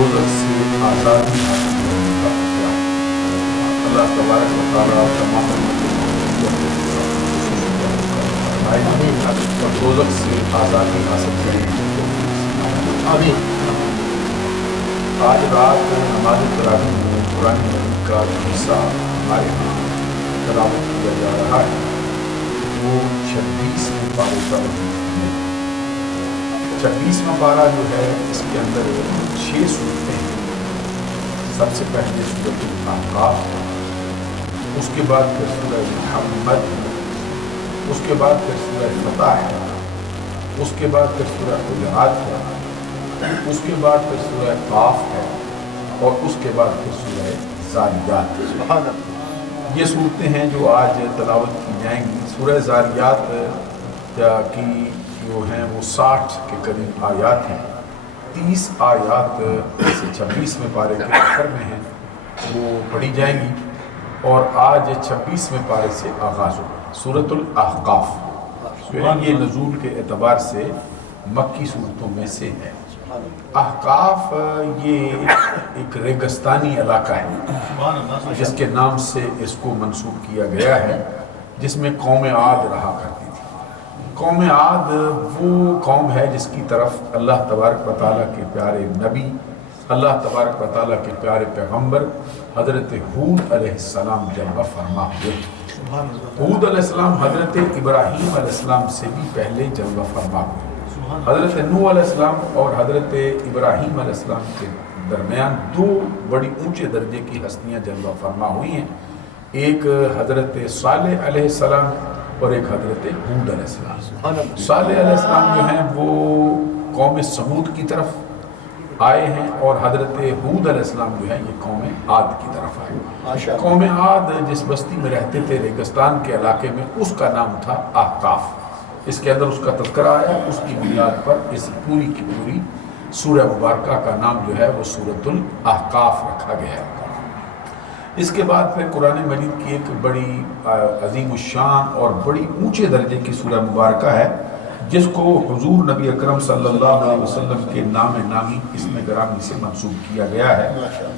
دوزخ سے آزادی حاصل ہونے کا کیا؟ اللہ تبارک و تعالیٰ تمام اور دوزخ سے آزادی حاصل کریں۔ آمین۔ آج رات نماز تراویح میں قرآن مجید کا جو حصہ ہمارے یہاں تلاوت کیا جا رہا ہے وہ 26ویں پارے کا ہے۔ 26واں پارہ جو ہے اس کے اندر 6 سورتیں ہیں۔ سب سے پہلے سورۃ الاحقاف، اس کے بعد پھر سورہ محمد، اس کے بعد پھر سورہ فتح ہے، اس کے بعد پھر سورہ حجرات ہے، اس کے بعد پھر سورہ قاف ہے، اور اس کے بعد پھر سورہ ذاریات ہے۔ سبحان اللہ۔ یہ صورتیں ہیں جو آج تلاوت کی جائیں گی۔ سورہ ذاریات کی جو ہیں وہ 60 کے قریب آیات ہیں۔ 30 آیات سے 26ویں پارے کے آخر میں ہیں، وہ پڑھی جائیں گی، اور آج 26ویں پارے سے آغاز ہوگا۔ سورۃ الاحقاف یہ نزول کے اعتبار سے مکی صورتوں میں سے ہے۔ احقاف یہ ایک ریگستانی علاقہ ہے جس کے نام سے اس کو منسوب کیا گیا ہے، جس میں قوم عاد رہا کرتی تھی۔ قوم عاد وہ قوم ہے جس کی طرف اللہ تبارک و تعالیٰ کے پیارے نبی، اللہ تبارک و تعالیٰ کے پیارے پیغمبر حضرت ہود علیہ السلام جلوہ فرما ہوئے۔ ہود علیہ السلام حضرت ابراہیم علیہ السلام سے بھی پہلے جلوہ فرما ہوئے۔ حضرت نوح علیہ السلام اور حضرت ابراہیم علیہ السلام کے درمیان 2 بڑی اونچے درجے کی ہستیاں جلوہ فرما ہوئی ہیں، ایک حضرت صالح علیہ السلام اور ایک حضرت ہود علیہ السلام۔ صالح علیہ السلام جو ہیں وہ قوم سمود کی طرف آئے ہیں، اور حضرت ہود علیہ السلام جو ہیں یہ قوم عاد کی طرف آئے۔ قوم عاد جس بستی میں رہتے تھے ریگستان کے علاقے میں، اس کا نام تھا احقاف۔ اس کے اندر اس کا تذکرہ آیا، اس کی بنیاد پر اس پوری کی پوری سورہ مبارکہ کا نام جو ہے وہ سورۃ الاحقاف رکھا گیا ہے۔ اس کے بعد پھر قرآن مجید کی ایک بڑی عظیم الشان اور بڑی اونچے درجے کی سورہ مبارکہ ہے، جس کو حضور نبی اکرم صلی اللہ علیہ وسلم کے نام نامی اسم گرامی سے منسوب کیا گیا ہے،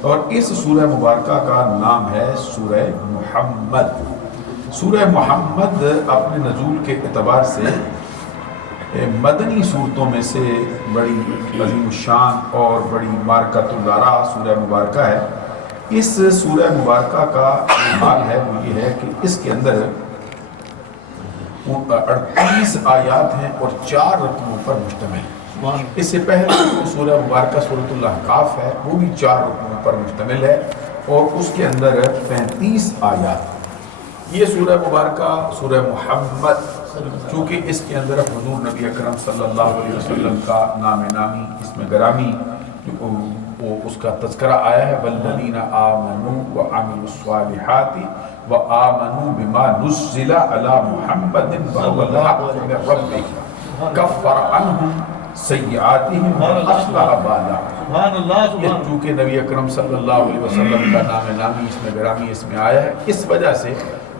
اور اس سورہ مبارکہ کا نام ہے سورہ محمد۔ سورہ محمد اپنے نزول کے اعتبار سے مدنی صورتوں میں سے بڑی عظیم الشان اور بڑی مارکۃ الارا سورہ مبارکہ ہے۔ اس سورہ مبارکہ کا حال ہے وہ یہ ہے کہ اس کے اندر 38 آیات ہیں اور 4 رکوعوں پر مشتمل ہے۔ اس سے پہلے جو سورہ مبارکہ سورۃ الاحقاف ہے وہ بھی 4 رکوعوں پر مشتمل ہے، اور اس کے اندر 35 آیات۔ یہ سورہ مبارکہ سورہ محمد، چونکہ اس کے اندر حضور نبی اکرم صلی اللہ علیہ وسلم کا نام نامی اسم گرامی وہ اس کا تذکرہ آیا ہے، والذین آمنوا وعملوا الصالحات وآمنوا بما نزل علی محمد وهو الحق من ربهم کفر عنہم سیئاتہم واصلح بالہم۔ چونکہ نبی اکرم صلی اللہ علیہ وسلم کا نام نامی اسم گرامی اس میں آیا ہے، اس وجہ سے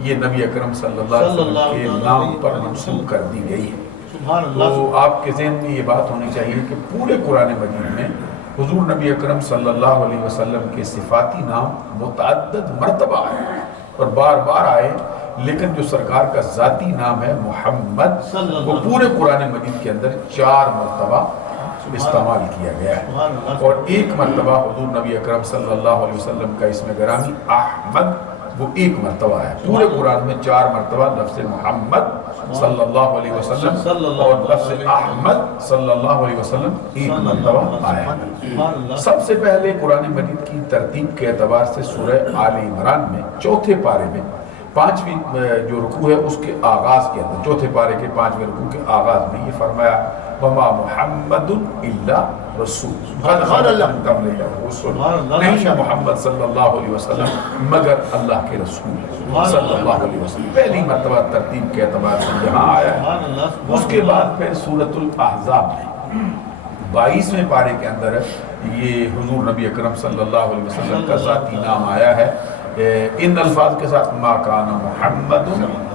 یہ نبی اکرم صلی اللہ علیہ وسلم کے نام پر منسوب کر دی گئی ہے۔ تو آپ کے ذہن میں یہ بات ہونی چاہیے کہ پورے قرآن مجید میں حضور نبی اکرم صلی اللہ علیہ وسلم کے صفاتی نام متعدد مرتبہ آئے اور بار بار آئے، لیکن جو سرکار کا ذاتی نام ہے محمد، وہ پورے قرآن مجید کے اندر 4 مرتبہ استعمال کیا گیا ہے، اور 1 مرتبہ حضور نبی اکرم صلی اللہ علیہ وسلم کا اسم گرامی احمد وہ 1 مرتبہ ہے۔ پورے قرآن میں 4 مرتبہ لفظ محمد صلی اللہ علیہ وسلم اور لفظ احمد صلی اللہ علیہ وسلم 1 مرتبہ آیا ہے۔ سب سے پہلے قرآن مجید کی ترتیب کے اعتبار سے سورہ آل عمران میں 4تھے پارے میں 5ویں جو رکوع ہے اس کے آغاز کے اندر، 4تھے پارے کے 5ویں رکوع کے آغاز میں یہ فرمایا وما محمد الا رسول نہیں محمد صلی اللہ علیہ وسلم مگر اللہ کے رسول صلی اللہ علیہ وسلم۔ پہلی مرتبہ ترتیب کے اعتبار سے یہاں آیا ہے۔ اس کے بعد پھر سورۃ الاحزاب میں 22ویں پارے کے اندر یہ حضور نبی اکرم صلی اللہ علیہ وسلم کا ذاتی نام آیا ہے، ان الفاظ کے ساتھ ما کان محمد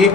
1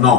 9,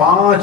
5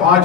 5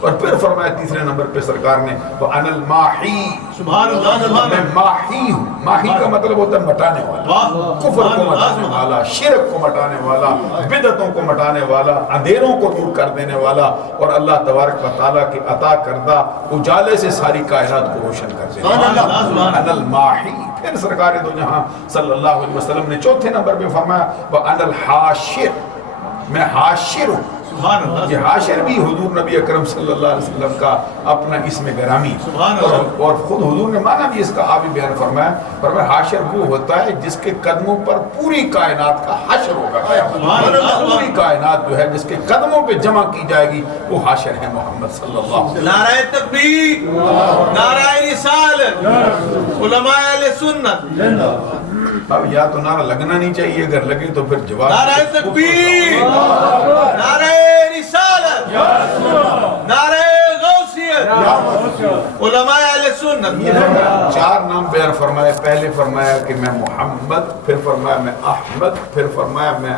اور پھر فرمایا تیسرے نمبر پہ سرکار نے وَأَنَا الْمَاحِي سبحان اللہ سبحان میں ماحی ہوں. ماحی کا مطلب ہوتا ہے مٹانے والا, کفر کو مٹانے والا, شرک کو مٹانے والا, بدعتوں کو مٹانے والا, اندھیروں کو دور کر دینے والا, اور اللہ تبارک و تعالیٰ کے عطا کردہ اجالے سے ساری کائنات کو روشن کر دینے والا. انا الماحی. پھر سرکار دو جہاں صلی اللہ علیہ وسلم نے چوتھے نمبر پہ فرمایا وَأَنَا الْحَاشِرُ میں حاشر ہوں. یہ حاشر بھی حضور نبی اکرم صلی اللہ علیہ وسلم کا اپنا اسم گرامی, اور خود حضور نے مانا بھی اس کا آپ بھی بیان فرمایا حاشر وہ ہوتا ہے جس کے قدموں پر پوری کائنات کا حشر ہوگا. پوری کائنات جو ہے جس کے قدموں پہ جمع کی جائے گی وہ حاشر ہے محمد صلی اللہ علیہ وسلم. نعرہ تکبیر, نعرہ رسالت, علماء اہل سنت. اب یا تو نعرہ لگنا نہیں چاہیے, اگر لگے تو پھر جواب. نعرہ تکبیر, نعرہ رسالت, نعرہ غوثیت, علماء اہل سنت. یہ چار نام بیان فرمائے. پہلے فرمایا کہ میں محمد, پھر فرمایا میں احمد, پھر فرمایا میں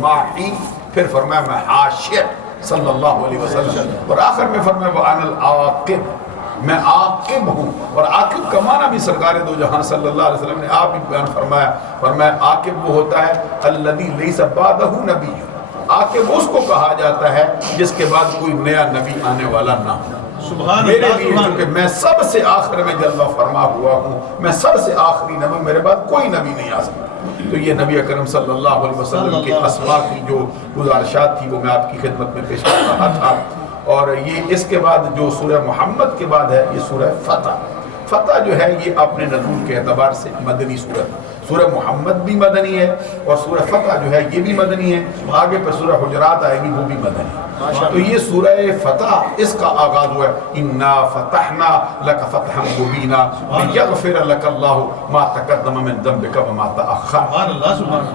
ماحی, پھر فرمایا میں حاشر صلی اللہ علیہ وسلم, اور آخر میں فرمایا وَأَنَا الْعَاقِبُ میں عاقب ہوں. اور عاقب کا معنی بھی سرکار دو جہاں صلی اللہ علیہ وسلم نے آپ بھی بیان فرمایا عاقب وہ ہوتا ہے الذی لیس بعدہ نبی. عاقب اس کو کہا جاتا ہے جس کے بعد کوئی نیا نبی آنے والا نہ ہو. میرے لیے چونکہ میں سب سے آخر میں جلوہ فرما ہوا ہوں, میں سب سے آخری نبی, میرے بعد کوئی نبی نہیں آ سکتا. تو یہ نبی اکرم صلی اللہ علیہ وسلم کے اسماء کی جو گزارشات تھی وہ میں آپ کی خدمت میں پیش کر رہا تھا. اور یہ اس کے بعد جو سورہ محمد کے بعد ہے یہ سورہ فتح. فتح جو ہے یہ اپنے نزول کے اعتبار سے مدنی سورہ. سورہ محمد بھی مدنی ہے, اور سورہ فتح جو ہے یہ بھی مدنی ہے. آگے پہ سورہ حجرات آئے گی وہ بھی مدنی ہے. تو یہ سورہ فتح اس کا آغاز ہوا ہے انا فتحنا لک فتحا مبینا لیغفر لک اللہ ما تقدم من ذنبک وما تأخر.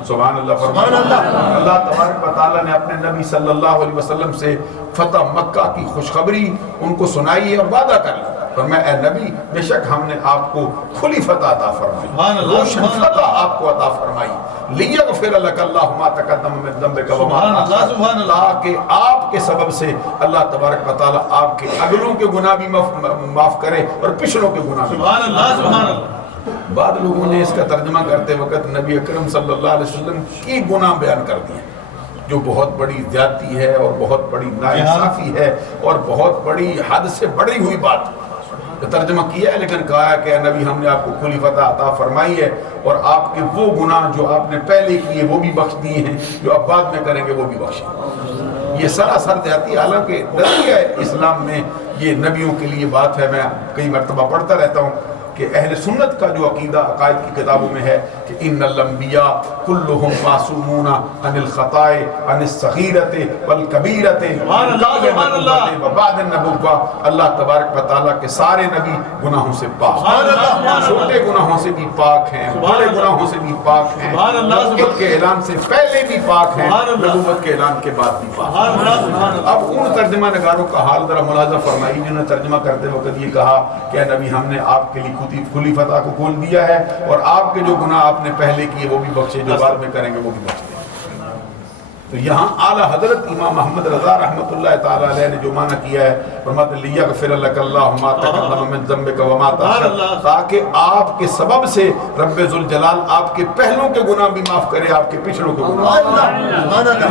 سبحان اللہ. فرمان اللہ تبارک و تعالیٰ نے اپنے نبی صلی اللہ علیہ وسلم سے فتح مکہ کی خوشخبری ان کو سنائی ہے اور وعدہ کر لیا. فرمایا اے نبی بے شک ہم نے آپ کو کھلی فتح عطا فرمائی, روشن فتح آپ کو عطا فرمائی. لیغفر لک اللہ ما تقدم من ذنبک وما تأخر, تاکہ آپ کے سبب سے اللہ تبارک و تعالیٰ آپ کے اگلوں کے گناہ بھی معاف کرے اور پچھلوں کے گناہ بھی. سبحان اللہ سبحان اللہ. بعد لوگوں نے اس کا ترجمہ کرتے وقت نبی اکرم صلی اللہ علیہ وسلم کی گناہ بیان کر دیے, جو بہت بڑی زیادتی ہے اور بہت بڑی ناانصافی ہے اور بہت بڑی حد سے بڑی ہوئی بات. ترجمہ کیا ہے لیکن کہا ہے کہ نبی ہم نے آپ کو کھلی فتح عطا فرمائی ہے, اور آپ کے وہ گناہ جو آپ نے پہلے کیے وہ بھی بخش دیے ہیں, جو آپ بعد میں کریں گے وہ بھی بخشیں. یہ سراسر زیادتی, حالانکہ نظریہ اسلام میں یہ نبیوں کے لیے بات ہے. میں کئی مرتبہ پڑھتا رہتا ہوں کہ اہل سنت کا جو عقیدہ عقائد کی کتابوں میں ہے کہ ان الانبیاء کلہم معصومون عن الخطاء عن الصغیرۃ والکبیرۃ وبعد النبوۃ. اللہ تبارک و تعالیٰ کے سارے نبی گناہوں سے پاک, چھوٹے گناہوں سے بھی پاک ہیں, بڑے گناہوں سے بھی پاک ہیں, نبوت کے اعلان سے پہلے بھی پاک ہیں, نبوت کے اعلان کے بعد بھی پاک ہیں. اب ان ترجمہ نگاروں کا حال ذرا ملاحظہ فرمائی جنہوں نے ترجمہ کرتے وقت یہ کہا کہ اے نبی ہم نے آپ کے لیے کھلی فتح کو کھول دیا ہے, اور آپ کے جو گناہ آپ نے پہلے کیے وہ بھی بخشے, جو بعد میں کریں گے وہ بھی بخشے. تو یہاں اعلیٰ حضرت امام محمد رضا رحمۃ اللہ تعالیٰ علیہ نے جو معنی کیا ہے فرماتے ہیں لیغفر لک اللہ ما تقدم من ذنبک وما تأخر, تاکہ آپ کے سبب سے رب ذوالجلال آپ کے پہلوں کے گناہ بھی معاف کرے, آپ کے پچھلوں کے گناہ.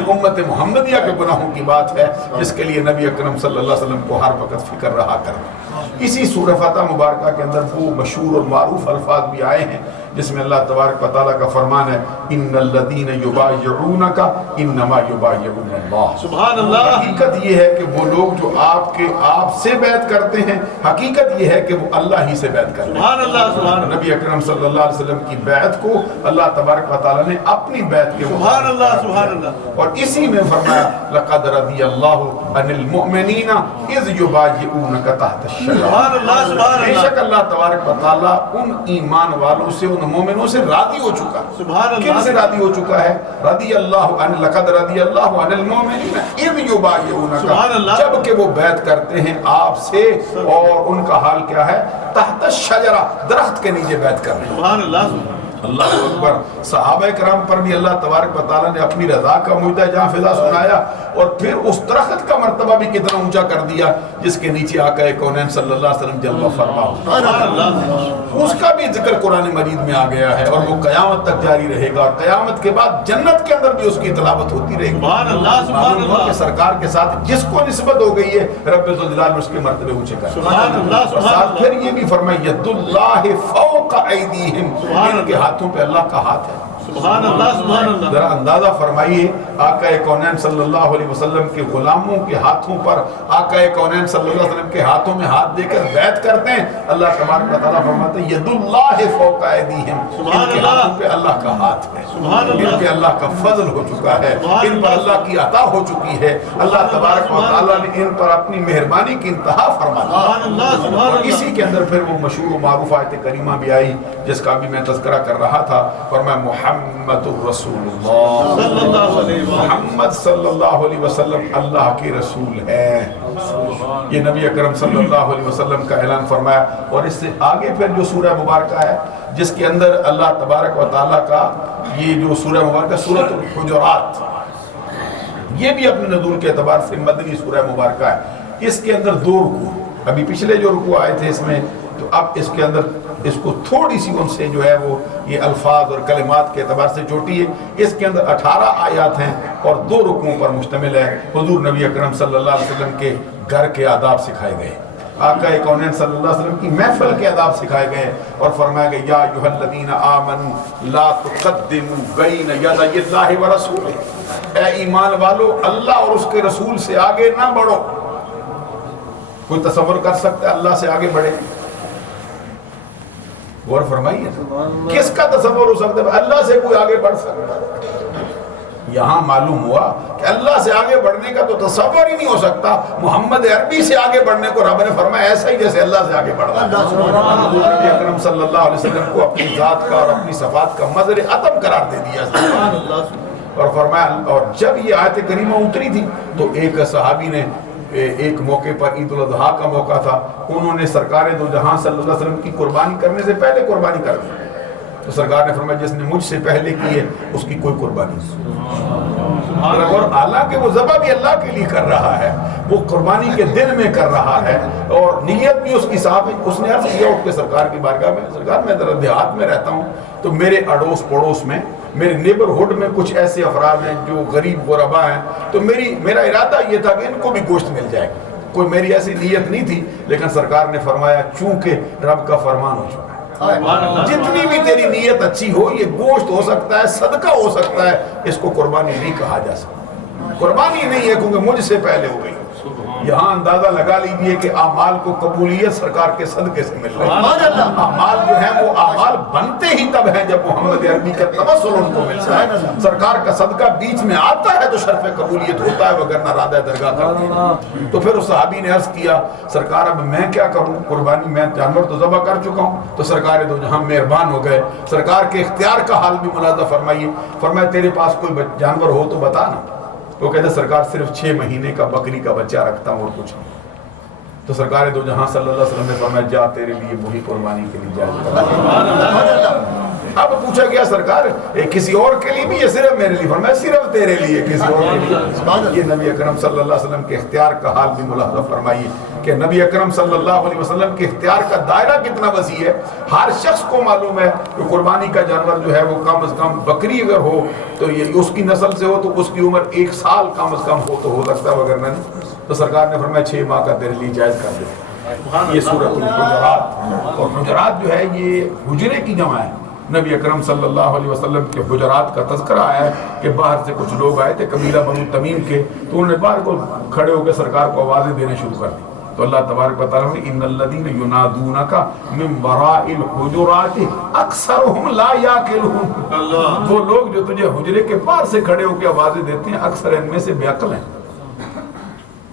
امت محمدیہ کے گناہوں کی بات ہے جس کے لیے نبی اکرم صلی اللہ علیہ وسلم کو ہر وقت فکر رہا کرنا. اسی سورہ فتح مبارکہ کے اندر وہ مشہور اور معروف الفاظ بھی آئے ہیں جس میں اللہ تبارک و تعالیٰ کا فرمان ہے ان الذین یبایعونک انما یبایعون اللہ. سبحان اللہ. حقیقت یہ ہے کہ وہ لوگ جو آپ سے بیعت کرتے ہیں, حقیقت یہ ہے کہ وہ اللہ ہی سے بیعت کرتے ہیں. سبحان اللہ. سبحان اللہ. نبی اکرم صلی اللہ علیہ وسلم کی بیعت کو اللہ تبارک و تعالیٰ نے اپنی بیعت کے سبحان اللہ سبحان اللہ, اور اسی میں فرمایا لقد رضی اللہ عن المؤمنین اذ یبایعونک تحت الشجرہ. سبحان اللہ سبحان اللہ. بے شک اللہ تبارک و تعالیٰ ان ایمان والوں سے, ان مومنوں سے راضی ہو چکا. سبحان اللہ. کن سے راضی ہو چکا ہے؟ رضی اللہ عن لقد رضی اللہ عن المؤمنین اذ یبایعونک, جب کہ وہ بیعت کرتے ہیں آپ سے, اور ان کا حال کیا ہے؟ تحت الشجرہ, درخت کے نیچے بیعت کر رہے ہیں. سبحان اللہ. اللہ اکبر. صحابہ کرام پر بھی اللہ تبارک و تعالیٰ نے اپنی رضا کا معجزہ جہاں فضا سنایا اور پھر اس درخت کا مرتبہ بھی کتنا اونچا کر دیا جس کے نیچے آقا کونین صلی اللہ علیہ وسلم جلوہ فرما ہو. اس کا بھی ذکر قرآن مجید میں آ گیا ہے اور وہ قیامت تک جاری رہے گا اور قیامت کے بعد جنت کے اندر بھی اس کی تلاوت ہوتی رہے گی. معلوم ہوا کہ سرکار کے ساتھ جس کو نسبت ہو گئی ہے رب ذوالجلال اس کے مرتبے اونچے کر. اور ساتھ پھر یہ بھی فرمایا ید اللہ فوق ایدیہم, ان کے ہاتھوں پہ اللہ کا ہاتھ ہے. سبحان اللہ سبحان اللہ. ذرا اندازہ فرمائیے آقا کونین صلی اللہ علیہ وسلم کے غلاموں کے ہاتھوں پر آقا کونین صلی اللہ علیہ وسلم کے ہاتھوں میں ہاتھ دے کر بیعت کرتے ہیں. اللہ تبارک و تعالیٰ فرماتے ہیں ید اللہ فوق ایدیہم, ان کے ہاتھوں پہ اللہ کا ہاتھ ہے. ان پہ اللہ کا فضل ہو چکا ہے, ان پر اللہ کی عطا ہو چکی ہے. اللہ تبارک و تعالیٰ نے ان پر اپنی مہربانی کی انتہا فرما دی. اور اسی کے اندر پھر وہ مشہور و معروف آیت کریمہ بھی آئی جس کا بھی میں تذکرہ کر رہا تھا. فرمایا محمد الرسول اللہ, محمد صلی اللہ علیہ وسلم اللہ کے رسول ہیں. یہ نبی اکرم صلی اللہ علیہ وسلم کا اعلان فرمایا. اور اس سے آگے پھر جو سورہ مبارکہ ہے جس کے اندر اللہ تبارک و تعالیٰ کا یہ جو سورہ مبارکہ سورۃ الحجرات, یہ بھی اپنے نزول کے اعتبار سے مدنی سورہ مبارکہ ہے. اس کے اندر 2 رکوع, ابھی پچھلے جو رکوع آئے تھے اس میں, تو اب اس کے اندر اس کو تھوڑی سی ان سے جو ہے وہ یہ الفاظ اور کلمات کے اعتبار سے چھوٹی ہے. اس کے اندر 18 آیات ہیں اور 2 رکوعوں پر مشتمل ہے. حضور نبی اکرم صلی اللہ علیہ وسلم کے گھر کے آداب سکھائے گئے, آقا کونین صلی اللہ علیہ وسلم کی محفل کے آداب سکھائے گئے اور فرمایا گیا یا ایھا الذین آمنوا لا تقدموا بین یدی اللہ ورسولہ, اے ایمان والو اللہ اور اس کے رسول سے آگے نہ بڑھو. کوئی تصور کر سکتا ہے اللہ سے آگے بڑھے؟ غور فرمائیے, کس کا تصور ہو سکتا ہے اللہ سے کوئی آگے بڑھ سکتا ہے؟ یہاں معلوم ہوا کہ اللہ سے آگے بڑھنے کا تو تصور ہی نہیں ہو سکتا. محمد عربی سے آگے بڑھنے کو رب نے فرمایا ایسا ہی جیسے اللہ سے آگے بڑھ رہا ہے. نبی اکرم صلی اللہ علیہ وسلم کو اپنی ذات کا اور اپنی صفات کا مظہر عطب قرار دے دیا اور فرمایا. اور جب یہ آیت کریمہ اتری تھی تو ایک صحابی نے ایک موقع پر عید الاضحیٰ کا موقع تھا, انہوں نے سرکار دو جہاں صلی اللہ علیہ وسلم کی قربانی کرنے سے پہلے قربانی کر دی. تو سرکار نے فرمایا جس نے مجھ سے پہلے کی ہے اس کی کوئی قربانی نہیں. اور حالانکہ وہ ذبح بھی اللہ کے لیے کر رہا ہے, وہ قربانی کے دن میں کر رہا ہے اور نیت بھی اس کی صاف ہے. اس نے عرض کیا اٹھ کے سرکار کی بارگاہ میں, سرکار میں ذرا دیہات میں رہتا ہوں تو میرے اڑوس پڑوس میں میرے نیبرہڈ میں کچھ ایسے افراد ہیں جو غریب غربا ہیں, تو میرا ارادہ یہ تھا کہ ان کو بھی گوشت مل جائے. کوئی میری ایسی نیت نہیں تھی, لیکن سرکار نے فرمایا چونکہ رب کا فرمان ہو چکا ہے, جتنی بھی تیری نیت اچھی ہو, یہ گوشت ہو سکتا ہے, صدقہ ہو سکتا ہے, اس کو قربانی نہیں کہا جا سکتا. قربانی نہیں ہے کیونکہ مجھ سے پہلے ہو گئی. یہاں اندازہ لگا لیجئے کہ اعمال کو قبولیت سرکار کے صدقے سے مل رہی ہے. اعمال جو ہیں وہ اعمال بنتے ہی تب ہیں جب محمد عربی کا توسل ان کو ملتا ہے. سرکار کا صدقہ بیچ میں آتا ہے تو شرف قبولیت ہوتا ہے, وگرنہ رادہ درگاہ کرتی ہے. تو پھر اس صحابی نے عرض کیا سرکار اب میں کیا کروں, قربانی میں جانور تو ذبح کر چکا ہوں. تو سرکار دو جہاں مہربان ہو گئے, سرکار کے اختیار کا حال بھی ملاحظہ فرمائیے. فرمایا تیرے پاس کوئی جانور ہو تو بتا نا. وہ کہتے سرکار صرف 6 مہینے کا بکری کا بچہ رکھتا ہوں اور کچھ نہیں. تو سرکار دو جہاں صلی اللہ علیہ وسلم نے فرمایا جا تیرے لیے وہی قربانی کے لیے جائے. اب پوچھا گیا سرکار کسی اور کے لیے بھی یا صرف میرے لیے؟ فرمایا صرف تیرے لیے, کسی اور کے لیے. یہ نبی اکرم صلی اللہ علیہ وسلم کے اختیار کا حال بھی ملاحظہ فرمائیے کہ نبی اکرم صلی اللہ علیہ وسلم کے اختیار کا دائرہ کتنا وسیع ہے. ہر شخص کو معلوم ہے کہ قربانی کا جانور جو ہے وہ کم از کم بکری اگر ہو تو یہ اس کی نسل سے ہو تو اس کی عمر 1 سال کم از کم ہو تو ہو سکتا ہے, وگرنہ نہیں. تو سرکار نے فرمایا 6 ماہ کا تیرے لیے جائز کر دے. یہ سورۃ الحجرات, اور حجرات جو ہے یہ حجرے کی جمع ہے. نبی اکرم صلی اللہ علیہ وسلم کے حجرات کا تذکرہ آیا ہے کہ باہر سے کچھ لوگ آئے تھے قبیلہ بنو تمیم کے, تو انہوں نے باہر کو کھڑے ہو کے سرکار کو آوازیں دینے شروع کر دی. تو اللہ تبارک و تعالیٰ نے ان الذین ینادونک من وراء الحجرات اکثرهم لا یعقلون, وہ لوگ جو تجھے حجرے کے باہر سے کھڑے ہو کے آوازیں دیتے ہیں اکثر ان میں سے بے عقل ہیں.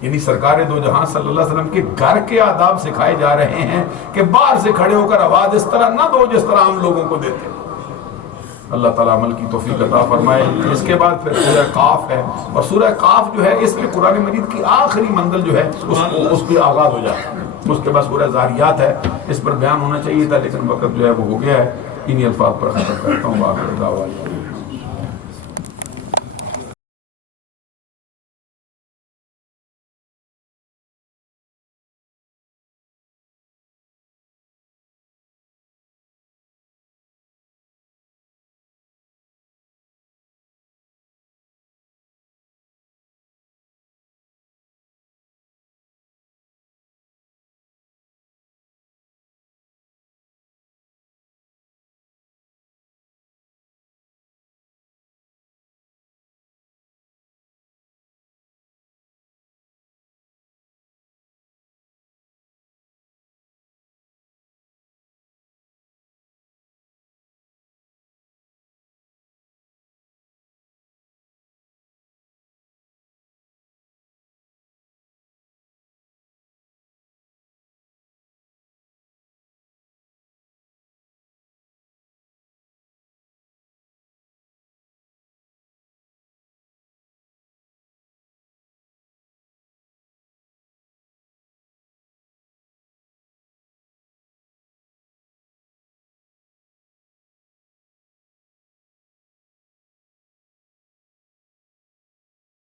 یعنی سرکار دو جہاں صلی اللہ علیہ وسلم کے گھر کے آداب سکھائے جا رہے ہیں کہ باہر سے کھڑے ہو کر آواز اس طرح نہ دو جس طرح ہم لوگوں کو دیتے ہیں. اللہ تعالیٰ عمل کی توفیق عطا فرمائے. اس کے بعد پھر سورہ قاف ہے, اور سورہ قاف جو ہے اس میں قرآن مجید کی آخری منزل جو ہے اس پہ آغاز ہو جاتا ہے. اس کے بعد سورہ زاریات ہے, اس پر بیان ہونا چاہیے تھا لیکن وقت جو ہے وہ ہو گیا ہے. انہی الفاظ پر ختم کرتا ہوں.